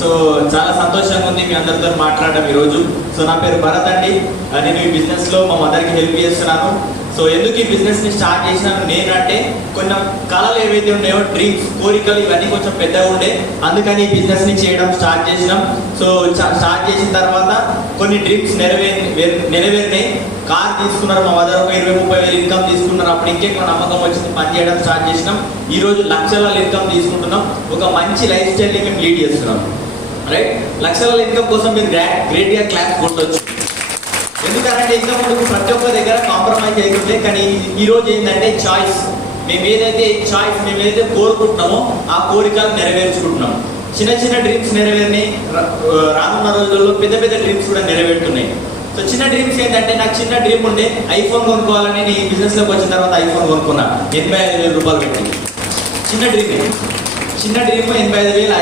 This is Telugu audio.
సో చాలా సంతోషంగా ఉంది మీ అందరితో మాట్లాడడం ఈరోజు. సో నా పేరు భరత్ అండి. నేను ఈ బిజినెస్లో మా మదర్కి హెల్ప్ చేస్తున్నాను. సో ఎందుకు ఈ బిజినెస్ని స్టార్ట్ చేసినాను నేను అంటే, కొన్ని కళలు ఏవైతే ఉన్నాయో, డ్రీమ్స్, కోరికలు ఇవన్నీ కొంచెం పెద్దగా ఉండే, అందుకని ఈ బిజినెస్ని చేయడం స్టార్ట్ చేసినాం. సో స్టార్ట్ చేసిన తర్వాత కొన్ని డ్రీమ్స్ నెరవేరినాయి. కార్ తీసుకున్నారు మా మదర్, ఒక 20-30 వేలు ఇన్కమ్ తీసుకున్నారు. అప్పుడు ఇంకెక్కువ నమ్మకం వచ్చింది, పని చేయడం స్టార్ట్ చేసినాం. ఈరోజు లక్షల ఇన్కమ్ తీసుకుంటున్నాం. ఒక మంచి లైఫ్ స్టైల్ని మేము లీడ్ చేస్తున్నాం. రైట్, లక్షల ఇన్కమ్ కోసం మీరు గ్రేట్గా క్లాస్ కొట్టవచ్చు. ఎందుకంటే ఇంకా ముందుకు ప్రతి ఒక్క దగ్గర కాంప్రమైజ్ అయిపోతే, కానీ ఈరోజు ఏంటంటే చాయిస్. మేము ఏదైతే కోరుకుంటున్నామో ఆ కోరికలు నెరవేర్చుకుంటున్నాం. చిన్న చిన్న డ్రీమ్స్ నెరవేరినాయి, రానున్న రోజుల్లో పెద్ద పెద్ద డ్రీమ్స్ కూడా నెరవేరుతున్నాయి. సో చిన్న డ్రీమ్స్ ఏంటంటే, నాకు చిన్న డ్రీమ్ ఉండే ఐఫోన్ కొనుక్కోవాలని. నేను ఈ బిజినెస్లోకి వచ్చిన తర్వాత ఐఫోన్ కొనుక్కున్నా 85,000 రూపాయలు పెట్టి. చిన్న డ్రీమ్ 85,000